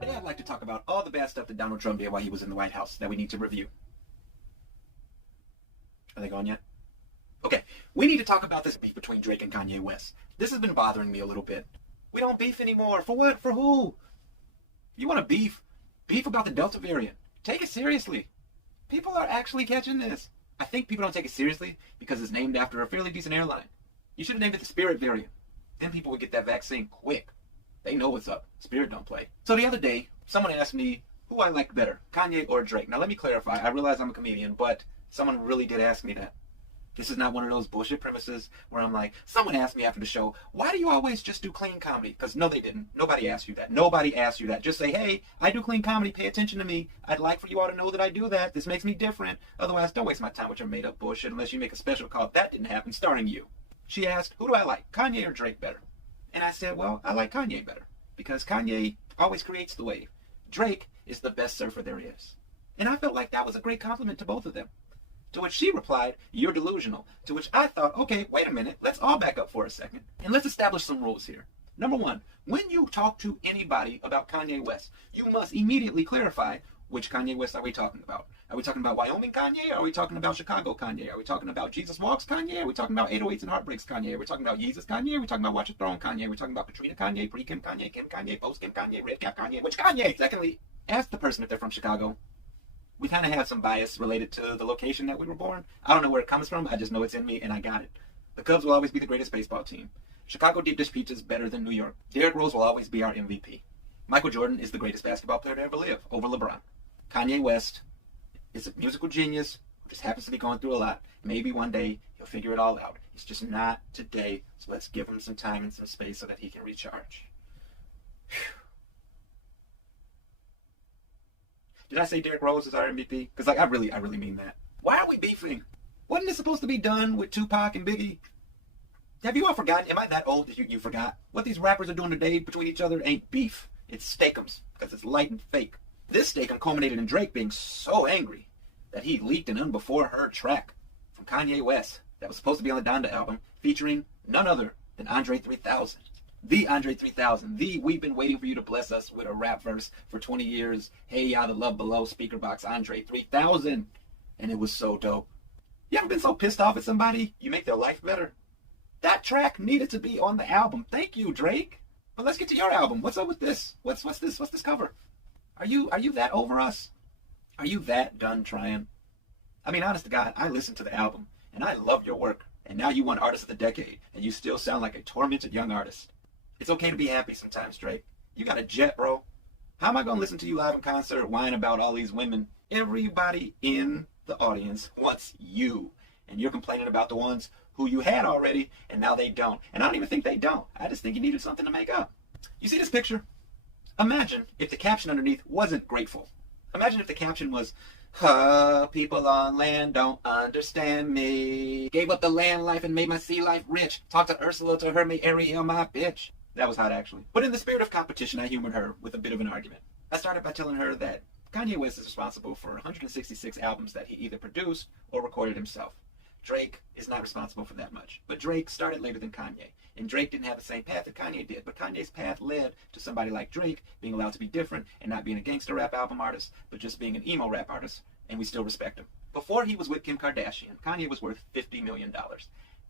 Today I'd like to talk about all the bad stuff that Donald Trump did while he was in the White House that we need to review. Are they gone yet? Okay, we need to talk about this beef between Drake and Kanye West. This has been bothering me a little bit. We don't beef anymore. For what? For who? You want to beef? Beef about the Delta variant. Take it seriously. People are actually catching this. I think people don't take it seriously because it's named after a fairly decent airline. You should have named it the Spirit variant. Then people would get that vaccine quick. They know what's up. Spirit don't play. So the other day, someone asked me who I liked better, Kanye or Drake. Now let me clarify. I realize I'm a comedian, but someone really did ask me that. This is not one of those bullshit premises where I'm like, someone asked me after the show, why do you always just do clean comedy? Because no, they didn't. Nobody asked you that. Nobody asked you that. Just say, hey, I do clean comedy. Pay attention to me. I'd like for you all to know that I do that. This makes me different. Otherwise, don't waste my time with your made up bullshit unless you make a special called That Didn't Happen starring you. She asked, who do I like, Kanye or Drake better? And I said, well, I like Kanye better because Kanye always creates the wave. Drake is the best surfer there is. And I felt like that was a great compliment to both of them. To which she replied, you're delusional. To which I thought, okay, wait a minute. Let's all back up for a second. And let's establish some rules here. Number one, when you talk to anybody about Kanye West, you must immediately clarify which Kanye West are we talking about. Are we talking about Wyoming Kanye? Are we talking about Chicago Kanye? Are we talking about Jesus Walks Kanye? Are we talking about 808s and Heartbreaks Kanye? Are we talking about Yeezus Kanye? Are we talking about Watch Your Throne Kanye? Are we talking about Katrina Kanye, Pre-Kim Kanye, Kim Kanye, Post-Kim Kanye, Red Cap Kanye? Which Kanye? Secondly, ask the person if they're from Chicago. We kind of have some bias related to the location that we were born. I don't know where it comes from. I just know it's in me, and I got it. The Cubs will always be the greatest baseball team. Chicago deep dish pizza is better than New York. Derrick Rose will always be our MVP. Michael Jordan is the greatest basketball player to ever live, over LeBron. Kanye West is a musical genius who just happens to be going through a lot. Maybe one day he'll figure it all out. It's just not today, so let's give him some time and some space so that he can recharge. Whew. Did I say Derrick Rose is our MVP? Because I really mean that. Why are we beefing? Wasn't this supposed to be done with Tupac and Biggie? Have you all forgotten? Am I that old that you forgot? What these rappers are doing today between each other ain't beef. It's steakums, because it's light and fake. This steakum culminated in Drake being so angry that he leaked an unbefore-heard track from Kanye West that was supposed to be on the Donda album featuring none other than Andre 3000. The Andre 3000, we've been waiting for you to bless us with a rap verse for 20 years. Hey, y'all, the love below, speaker box, Andre 3000. And it was so dope. You ever been so pissed off at somebody, you make their life better? That track needed to be on the album. Thank you, Drake. But let's get to your album. What's up with this? What's this cover? Are you that over us? Are you that done trying? I mean, honest to God, I listened to the album, and I love your work. And now you won Artist of the Decade, and you still sound like a tormented young artist. It's okay to be happy sometimes, Drake. You got a jet, bro. How am I going to listen to you live in concert, whine about all these women? Everybody in the audience wants you. And you're complaining about the ones who you had already, and now they don't. And I don't even think they don't. I just think you needed something to make up. You see this picture? Imagine if the caption underneath wasn't grateful. Imagine if the caption was, people on land don't understand me. Gave up the land life and made my sea life rich. Talked to Ursula to her, made Ariel my bitch. That was hot, actually. But in the spirit of competition, I humored her with a bit of an argument. I started by telling her that Kanye West is responsible for 166 albums that he either produced or recorded himself. Drake is not responsible for that much. But Drake started later than Kanye. And Drake didn't have the same path that Kanye did. But Kanye's path led to somebody like Drake being allowed to be different and not being a gangster rap album artist, but just being an emo rap artist. And we still respect him. Before he was with Kim Kardashian, Kanye was worth $50 million.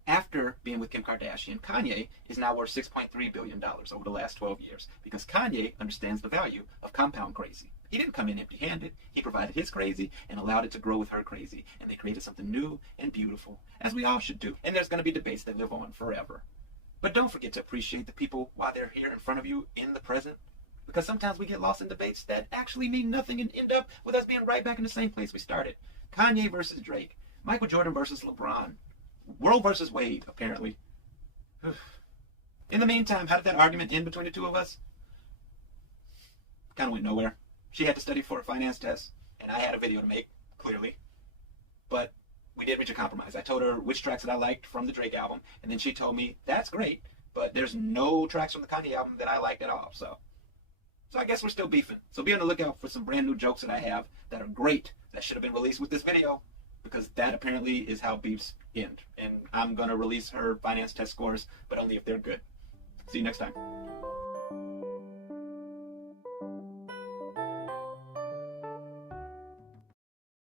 After being with Kim Kardashian, Kanye is now worth $6.3 billion over the last 12 years because Kanye understands the value of compound crazy. He didn't come in empty-handed. He provided his crazy and allowed it to grow with her crazy. And they created something new and beautiful, as we all should do. And there's going to be debates that live on forever. But don't forget to appreciate the people while they're here in front of you in the present. Because sometimes we get lost in debates that actually mean nothing and end up with us being right back in the same place we started. Kanye versus Drake. Michael Jordan versus LeBron. World versus Wade, apparently. In the meantime, how did that argument end between the two of us? Kind of went nowhere. She had to study for a finance test, and I had a video to make, clearly. But we did reach a compromise. I told her which tracks that I liked from the Drake album, and then she told me, that's great, but there's no tracks from the Kanye album that I liked at all, so I guess we're still beefing. So be on the lookout for some brand new jokes that I have that are great, that should have been released with this video, because that apparently is how beefs end. And I'm going to release her finance test scores, but only if they're good. See you next time.